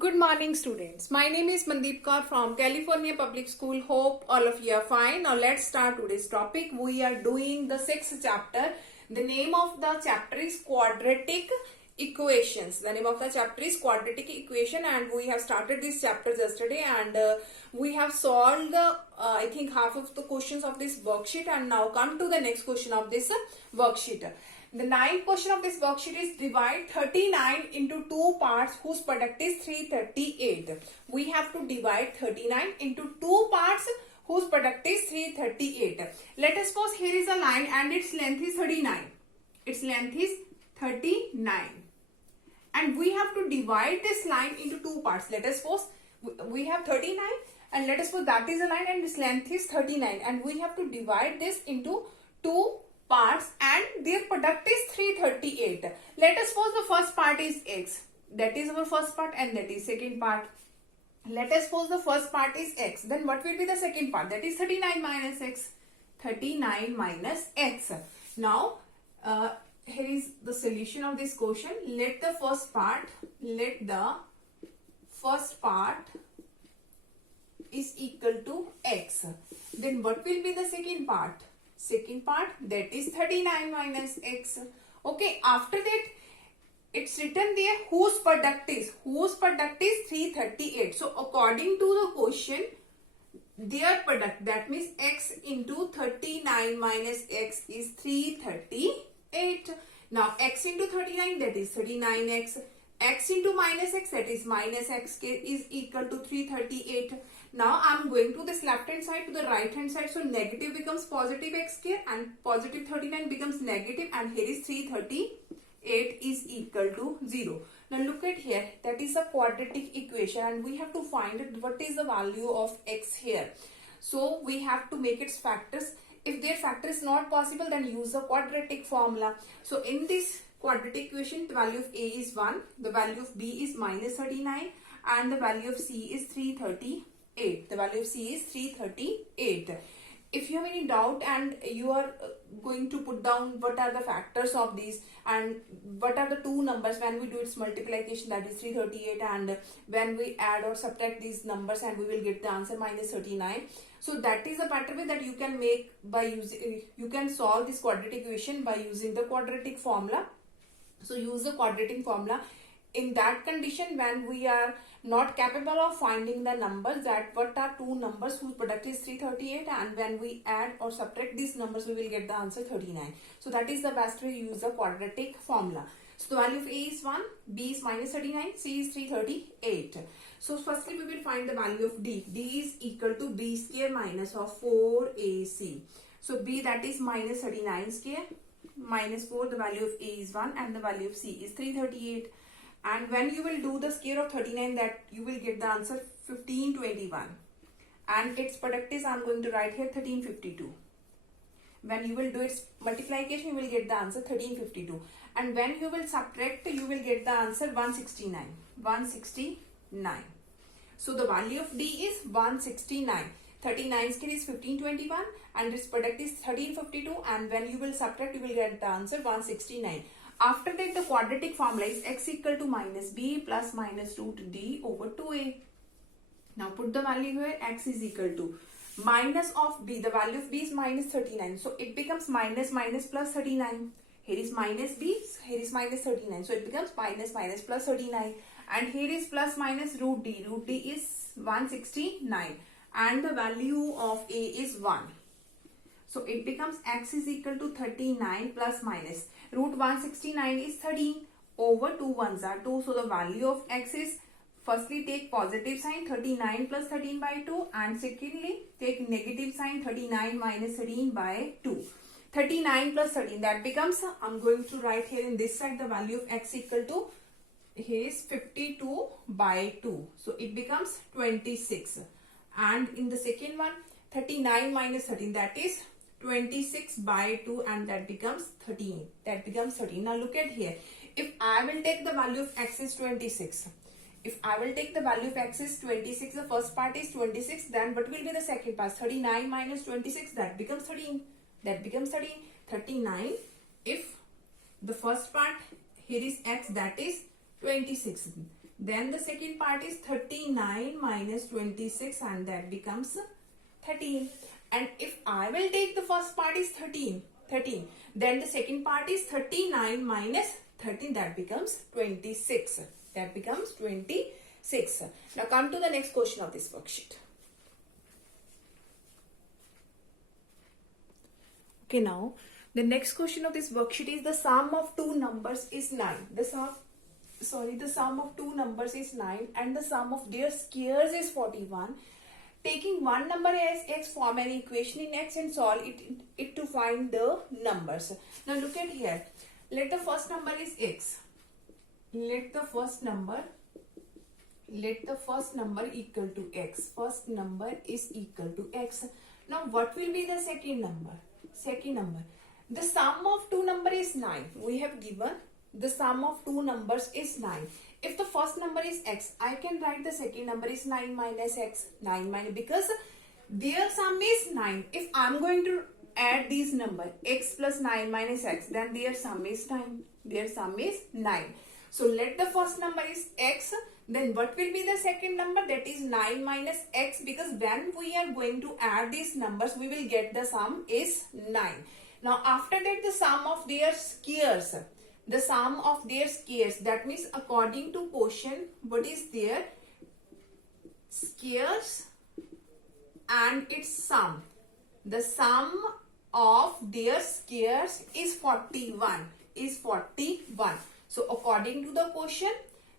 Good morning, students. My name is Mandeep Kaur from California Public School. Hope all of you are fine. Now let's start today's topic. We are doing the sixth chapter. The name of the chapter is Quadratic Equations. The name of the chapter is Quadratic Equation, and we have started this chapter yesterday, and we have solved the I think half of the questions of this worksheet, and now come to the next question of this worksheet. The ninth question of this worksheet is divide 39 into two parts whose product is 338. We have to divide 39 into two parts whose product is 338. Let us suppose here is a line and its length is 39. Its length is 39. And we have to divide this line into two parts. Let us suppose we have 39 and let us suppose that is a line and its length is 39. And we have to divide this into two parts and their product is 338. Let us suppose the first part is x. That is our first part and that is second part. Let us suppose the first part is x. Then what will be the second part? That is 39 minus x. 39 minus x. Now, here is the solution of this question. Let the first part is equal to x. Then what will be the second part? Second part, that is 39 minus x. Okay, after that it's written there whose product is 338. So according to the question, their product, that means x into 39 minus x is 338. Now x into 39, that is 39x. X into minus x, that is minus x is equal to 338. Now I am going to this left hand side to the right hand side. So negative becomes positive x square and positive 39 becomes negative, and here is 338 is equal to 0. Now look at here, that is a quadratic equation and we have to find it what is the value of x here. So we have to make its factors. If their factor is not possible, then use the quadratic formula. So in this quadratic equation, the value of a is 1, the value of b is minus 39 and the value of c is 338. The value of c is 338. If you have any doubt and you are going to put down what are the factors of these and what are the two numbers when we do its multiplication, that is 338, and when we add or subtract these numbers and we will get the answer minus 39. So that is a better way that you can make by using, you can solve this quadratic equation by using the quadratic formula. So use the quadratic formula. In that condition, when we are not capable of finding the numbers, that what are two numbers whose product is 338, and when we add or subtract these numbers, we will get the answer 39. So that is the best way to use the quadratic formula. So the value of a is 1, b is minus 39, c is 338. So firstly we will find the value of d. d is equal to b square minus of 4ac. So b, that is minus 39 square minus 4, the value of a is 1 and the value of c is 338. And when you will do the square of 39, that you will get the answer 1521. And its product is, I am going to write here 1352. When you will do its multiplication, you will get the answer 1352. And when you will subtract, you will get the answer 169. 169. So the value of d is 169. 39 square is 1521 and its product is 1352, and when you will subtract, you will get the answer 169. After that, the quadratic formula is x equal to minus b plus minus root d over 2a. Now put the value here, x is equal to minus of b. The value of b is minus 39. So it becomes minus minus plus 39. Here is minus b, here is minus 39. So it becomes minus minus plus 39. And here is plus minus root d. Root d is 169. And the value of a is 1. So it becomes x is equal to 39 plus minus root 169 is 13 over 2 ones are 2. So the value of x is, firstly take positive sign 39 plus 13 by 2, and secondly take negative sign 39 minus 13 by 2. 39 plus 13, that becomes, I'm going to write here in this side the value of x equal to, here is 52 by 2. So it becomes 26. And in the second one, 39 minus 13, that is 26 by 2, and that becomes 13. That becomes 13. Now look at here. If I will take the value of x is 26. If I will take the value of x is 26, the first part is 26, then what will be the second part? 39 minus 26, that becomes 13. That becomes 13. 39. If the first part, here is x, that is 26. Then the second part is 39 minus 26 and that becomes 13. And if I will take the first part is 13, then the second part is 39 minus 13, that becomes 26. That becomes 26. Now come to the next question of this worksheet. Okay, now the next question of this worksheet is the sum of two numbers is 9. The sum of two numbers is 9 and the sum of their squares is 41. Taking one number as x, form an equation in x and solve it to find the numbers. Now look at here. Let the first number is x. Let the first number equal to x. First number is equal to x. Now what will be the second number? The sum of two number is 9. We have given the sum of two numbers is 9. If the first number is x, I can write the second number is 9 minus x. 9 minus, because their sum is 9. If I am going to add these number x plus 9 minus x, then their sum is 9. Their sum is 9. So let the first number is x. Then what will be the second number? That is 9 minus x, because when we are going to add these numbers, we will get the sum is 9. Now after that, the sum of their squares. The sum of their squares, that means according to quotient, what is their squares and its sum. The sum of their squares is 41. So according to the quotient,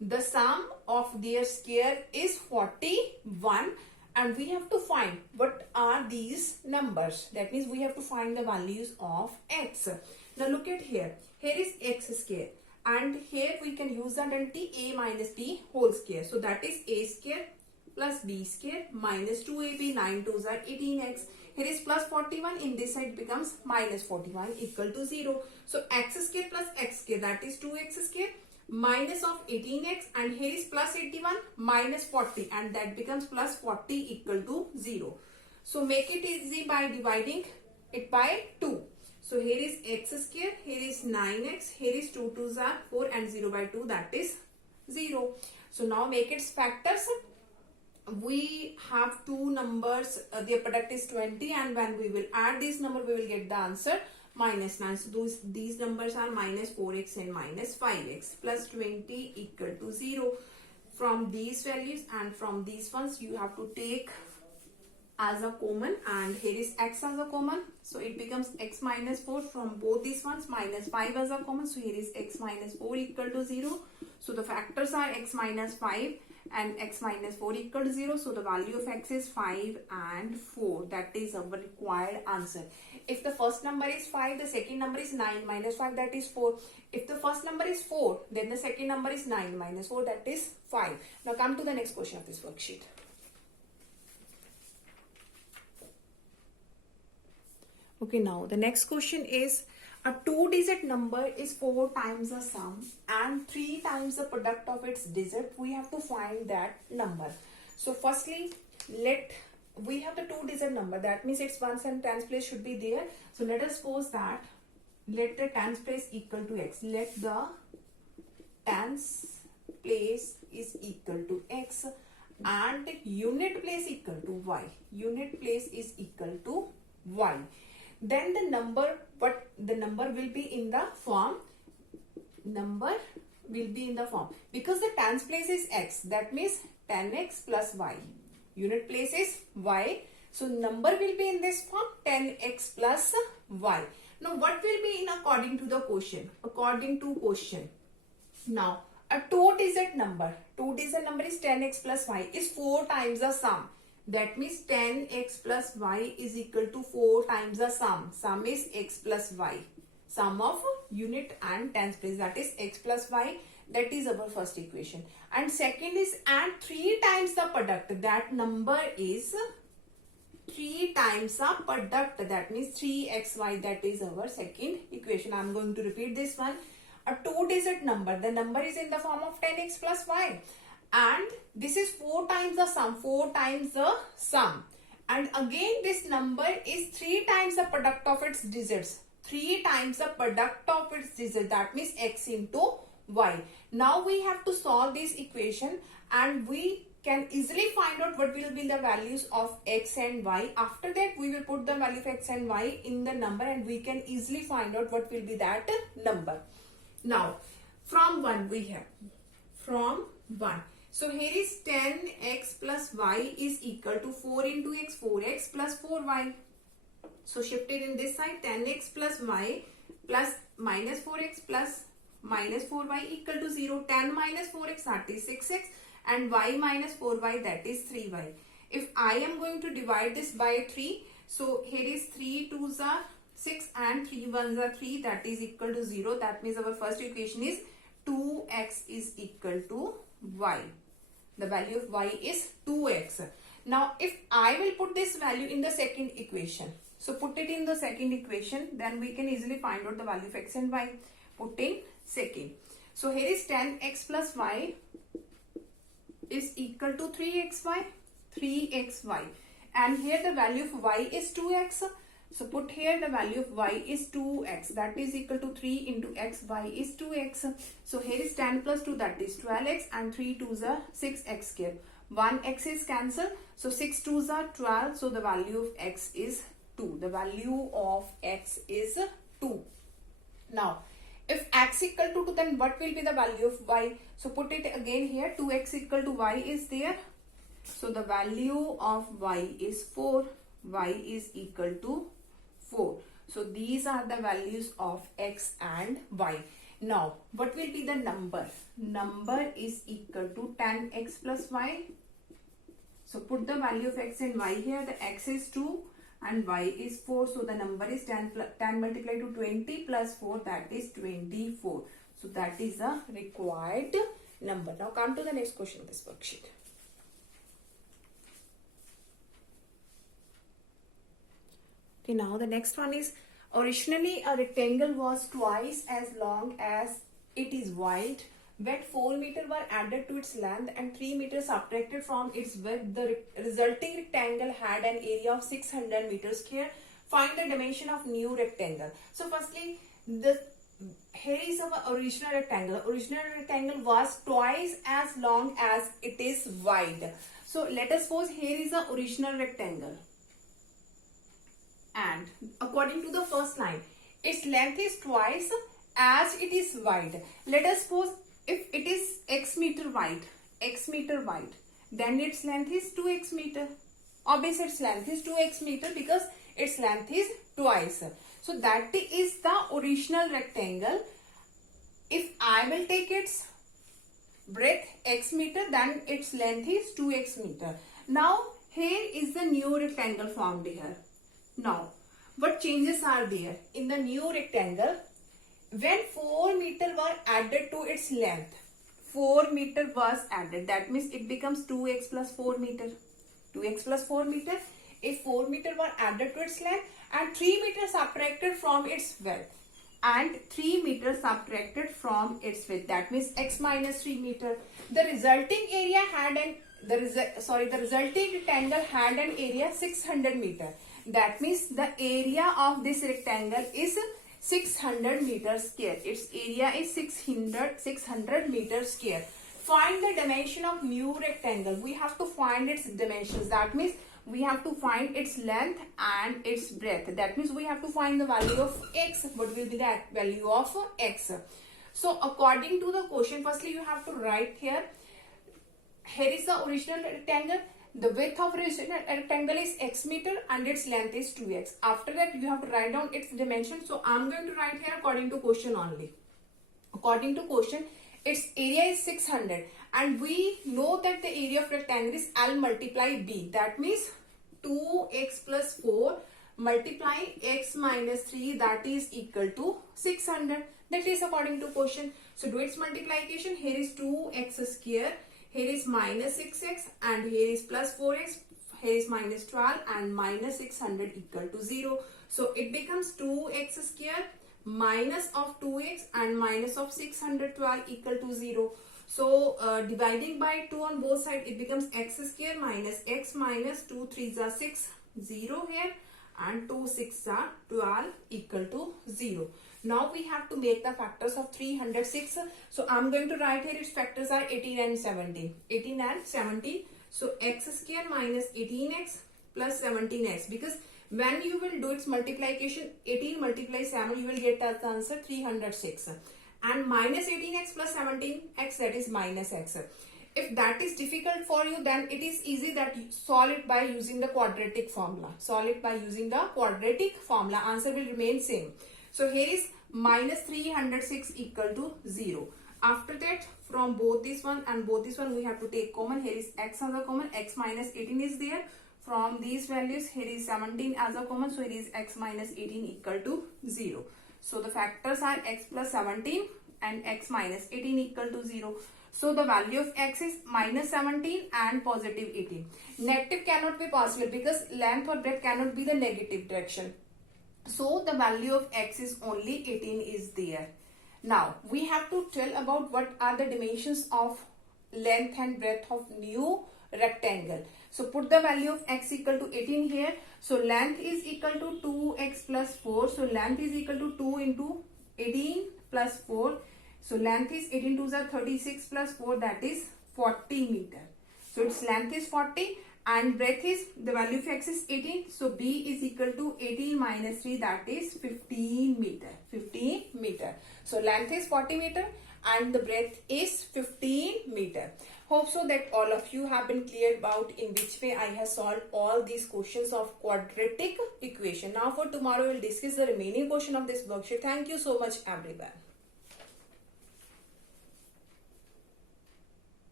the sum of their square is 41 and we have to find what are these numbers. That means we have to find the values of x. Now look at here. Here is x square and here we can use the identity a minus b whole square. So that is a square plus b square minus 2ab, 9 2s are 18x. Here is plus 41, in this side becomes minus 41 equal to 0. So x square plus x square, that is 2x square minus of 18x, and here is plus 81 minus 40 and that becomes plus 40 equal to 0. So make it easy by dividing it by 2. So here is x square, here is 9x, here is 2 2s are 4 and 0 by 2, that is 0. So now make its factors. We have two numbers, their product is 20 and when we will add this number, we will get the answer minus 9. So these numbers are minus 4x and minus 5x plus 20 equal to 0. From these values and from these ones, you have to take as a common, and here is x as a common, so it becomes x minus 4. From both these ones, minus 5 as a common, so here is x minus 4 equal to 0. So the factors are x minus 5 and x minus 4 equal to 0. So the value of x is 5 and 4. That is our required answer. If the first number is 5, the second number is 9 minus 5, that is 4. If the first number is 4, then the second number is 9 minus 4, that is 5. Now come to the next question of this worksheet. Okay, now the next question is a 2-digit number is 4 times the sum and 3 times the product of its digit. We have to find that number. So firstly, we have the 2-digit number. That means its ones and tens place should be there. So let us suppose that let the tens place equal to x. Let the tens place is equal to x and unit place equal to y. Unit place is equal to y. Then the number will be in the form. Because the tens place is x, that means 10x plus y. Unit place is y. So number will be in this form, 10x plus y. Now what will be in according to the quotient? According to quotient. Now a 2-digit number is 10x plus y is 4 times the sum. That means 10x plus y is equal to 4 times the sum. Sum is x plus y. Sum of unit and tens place, that is x plus y. That is our first equation. And second is add 3 times the product. That number is 3 times the product. That means 3xy. That is our second equation. I am going to repeat this one. A 2-digit number. The number is in the form of 10x plus y. And this is 4 times the sum. 4 times the sum. And again this number is 3 times the product of its digits. 3 times the product of its digits. That means x into y. Now we have to solve this equation and we can easily find out what will be the values of x and y. After that we will put the value of x and y in the number and we can easily find out what will be that number. Now from 1 we have, from 1. So here is 10x plus y is equal to 4 into x, 4x plus 4y. So shift it in this side, 10x plus y plus minus 4x plus minus 4y equal to 0. 10 minus 4x that is 6x and y minus 4y that is 3y. If I am going to divide this by 3, so here is 3 2s are 6 and 3 1s are 3, that is equal to 0. That means our first equation is 2x is equal to y. The value of y is 2x. Now if I will put this value in the second equation, so put it in the second equation, then we can easily find out the value of x and y. Put in second. So here is 10x plus y is equal to 3xy, and here the value of y is 2x. So put here the value of y is 2x, that is equal to 3 into x, y is 2x. So here is 10 plus 2, that is 12x, and 3 2s are 6x square. 1x is cancelled, so 6 2s are 12, so the value of x is 2. The value of x is 2. Now if x equal to 2, then what will be the value of y? So put it again here, 2x equal to y is there. So the value of y is 4. Y is equal to 4. So these are the values of x and y. Now what will be the number? Number is equal to 10x plus y. So put the value of x and y here. The x is 2 and y is 4. So the number is 10 multiplied to 20 plus 4, that is 24. So that is the required number. Now come to the next question in this worksheet. Okay, now the next one is, originally a rectangle was twice as long as it is wide. When 4 meters were added to its length and 3 meters subtracted from its width, the resulting rectangle had an area of 600 meters square. Find the dimension of new rectangle. So firstly, here is our original rectangle. Original rectangle was twice as long as it is wide. So let us suppose here is the original rectangle. And according to the first line, its length is twice as it is wide. Let us suppose if it is x meter wide, then its length is 2x meter. Obviously its length is 2x meter because its length is twice. So that is the original rectangle. If I will take its breadth x meter, then its length is 2x meter. Now here is the new rectangle formed here. Now what changes are there in the new rectangle? When 4 meters were added to its length, 4 meters was added, that means it becomes 2x plus 4 meter. 2x plus 4 meter. If 4 meters were added to its length and 3 meters subtracted from its width, and 3 meters subtracted from its width, that means x minus 3 meter. The resulting area had the resulting rectangle had an area 600 meter. That means the area of this rectangle is 600 meters square. Its area is 600 meters square. Find the dimension of new rectangle. We have to find its dimensions. That means we have to find its length and its breadth. That means we have to find the value of x. What will be the value of x? So according to the question, firstly you have to write here. Here is the original rectangle. The width of original rectangle is x meter and its length is 2x. After that you have to write down its dimension. So I am going to write here according to question only. According to question, its area is 600 and we know that the area of rectangle is L multiply B. That means 2x plus 4 multiply x minus 3, that is equal to 600. That is according to question. So do its multiplication. Here is 2x square. Here is minus 6x and here is plus 4x. Here is minus 12 and minus 600 equal to 0. So it becomes 2x square minus of 2x and minus of 612 equal to 0. So dividing by 2 on both sides, it becomes x square minus x minus 2 3s are 6, 0 here, and 2 6 are 12 equal to 0. Now we have to make the factors of 306. So I'm going to write here its factors are 18 and 17. 18 and 17. So x square minus 18x plus 17x, because when you will do its multiplication, 18 multiply 7, you will get as the answer 306. And minus 18x plus 17x, that is minus x. If that is difficult for you, then it is easy that you solve it by using the quadratic formula. Solve it by using the quadratic formula. Answer will remain same. So here is minus 306 equal to 0. After that, from both this one and both this one, we have to take common. Here is x as a common. X minus 18 is there. From these values, here is 17 as a common. So here is x minus 18 equal to 0. So the factors are x plus 17 and x minus 18 equal to 0. So the value of x is minus 17 and positive 18. Negative cannot be possible because length or breadth cannot be the negative direction. So the value of x is only 18 is there. Now we have to tell about what are the dimensions of length and breadth of new rectangle. So put the value of x equal to 18 here. So length is equal to 2x plus 4. So length is equal to 2 into 18 plus 4. So length is 18 to the 36 plus 4, that is 40 meter. So its length is 40 and breadth is, the value of x is 18. So b is equal to 18 minus 3, that is 15 meter. 15 meter. So length is 40 meter and the breadth is 15 meter. Hope so that all of you have been clear about in which way I have solved all these questions of quadratic equation. Now for tomorrow we will discuss the remaining portion of this worksheet. Thank you so much everyone.